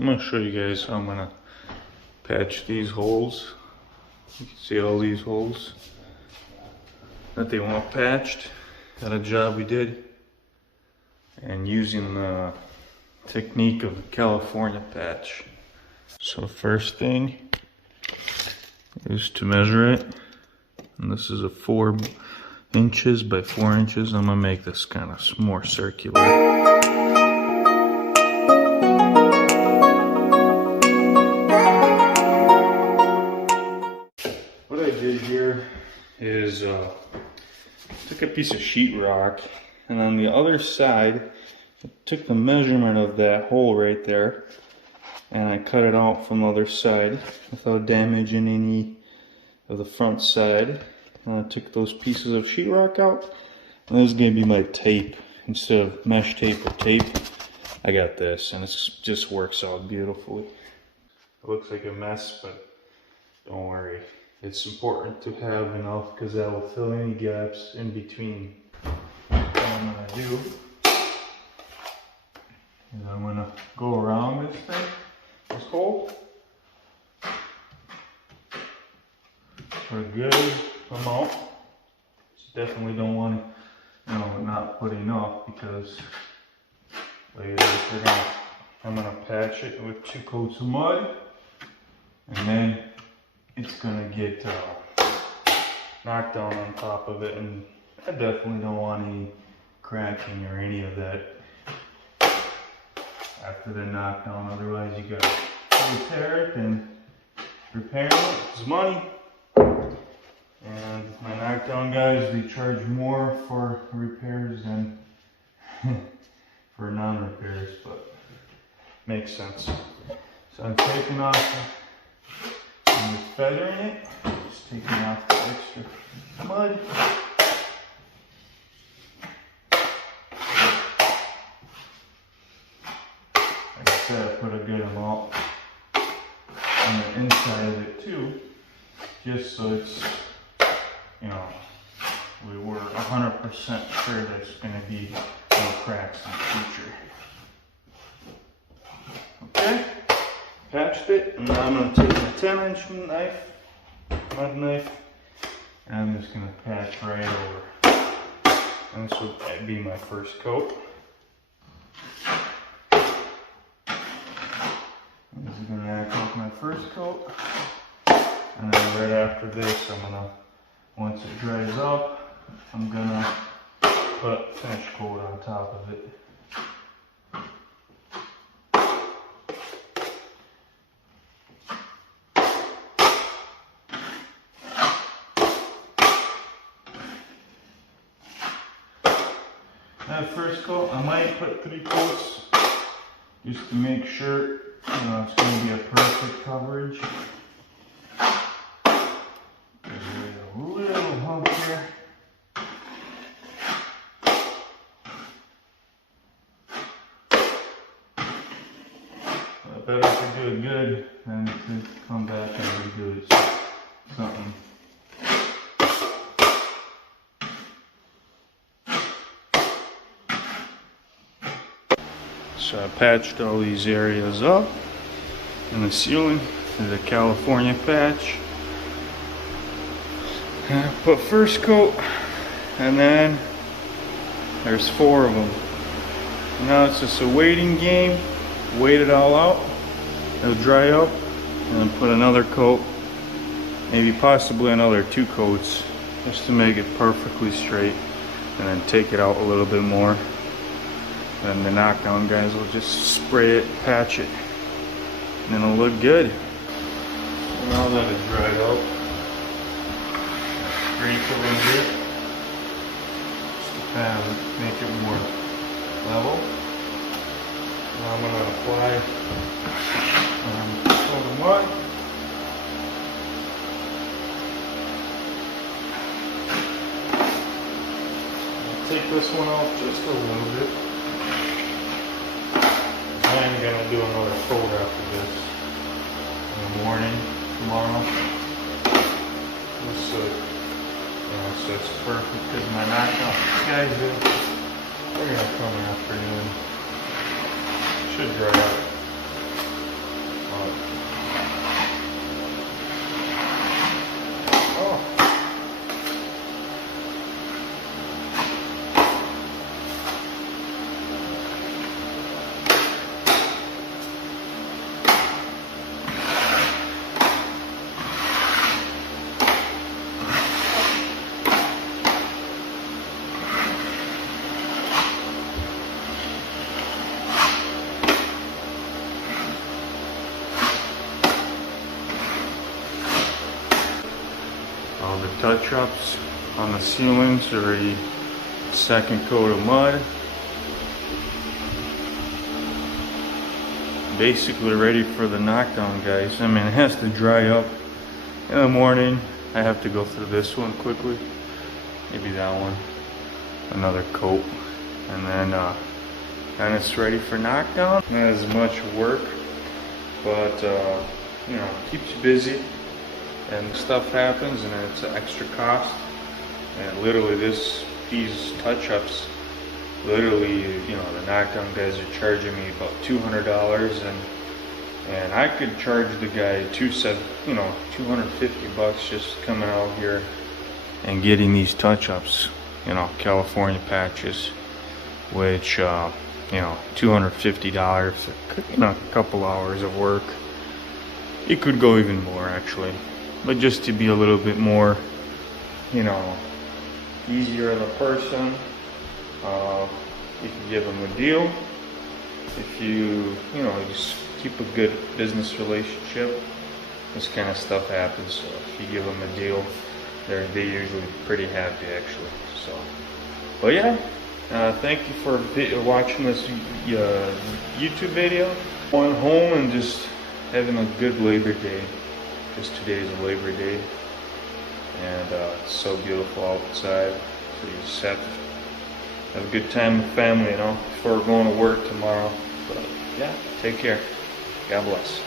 I'm gonna show you guys how I'm gonna patch these holes. You can see all these holes that they want patched. Got a job we did, and using the technique of the California patch. So first thing is to measure it, and this is a 4 inches by 4 inches. I'm gonna make this kind of more circular. Is took a piece of sheetrock, and on the other side I took the measurement of that hole right there and I cut it out from the other side without damaging any of the front side. And I took those pieces of sheetrock out, and this is going to be my tape. Instead of mesh tape or tape, I got this, and it just works out beautifully. It looks like a mess, but don't worry. It's important to have enough because that will fill any gaps in between. What I'm going to do is I'm going to go around this thing, this hole, for a good amount. Just definitely don't want to, not put enough, because later I'm going to patch it with 2 coats of mud, and then it's gonna get knocked down on top of it, and I definitely don't want any cracking or any of that after the knockdown. Otherwise you gotta repair it, and repairing it is money. And my knockdown guys, they charge more for repairs than for non-repairs, but makes sense. So I'm taking off and feathering it, just taking off the extra mud. Like I said, I put a good amount on the inside of it too, just so it's, we were 100% sure there's going to be no cracks in the future. Okay? Patched it, and now I'm going to take a 10-inch knife, mud knife, and I'm just going to patch right over. And this will be my first coat. This is going to act like my first coat. And then right after this, I'm going to, once it dries up, I'm going to put a finish coat on top of it. That first coat, I might put 3 coats just to make sure it's going to be a perfect coverage. There's a little hump here. But better to do it good than to come back and redo something. So I patched all these areas up in the ceiling with the California patch. And I put first coat, and then there's 4 of them. Now it's just a waiting game. Wait it all out. It'll dry up, and then put another coat, maybe possibly another 2 coats, just to make it perfectly straight, and then take it out a little bit more. Then the knockdown guys will just spray it, patch it, and it'll look good. Now that it's dried out, scrape a little bit just to kind of make it more level. Now I'm going to apply coat of mud. I'll take this one off just a little bit. I'm going to do another coat after this in the morning, tomorrow. So it's perfect because my knockdown guys, they're going to come in the afternoon. Should dry out touch-ups on the ceilings, or a second coat of mud. Basically ready for the knockdown, guys. I mean, it has to dry up in the morning. I have to go through this one quickly, maybe that one, another coat, and then it's ready for knockdown. Not as much work, but you know, keeps you busy, and stuff happens, and it's an extra cost. And literally, these touch-ups, literally, you know, the knockdown guys are charging me about $200, and I could charge the guy $250 just coming out here and getting these touch-ups, you know, California patches, which you know, $250, you know, a couple hours of work. It could go even more, actually, but just to be a little bit more, you know, easier on the person, you can give them a deal. If you know, just keep a good business relationship, this kind of stuff happens. So if you give them a deal, they're usually pretty happy, actually. So, but yeah, thank you for watching this YouTube video. Going home and just having a good Labor Day, because today is a Labor Day, and it's so beautiful outside. So you just have to have a good time with family, you know, before going to work tomorrow. But yeah, take care. God bless.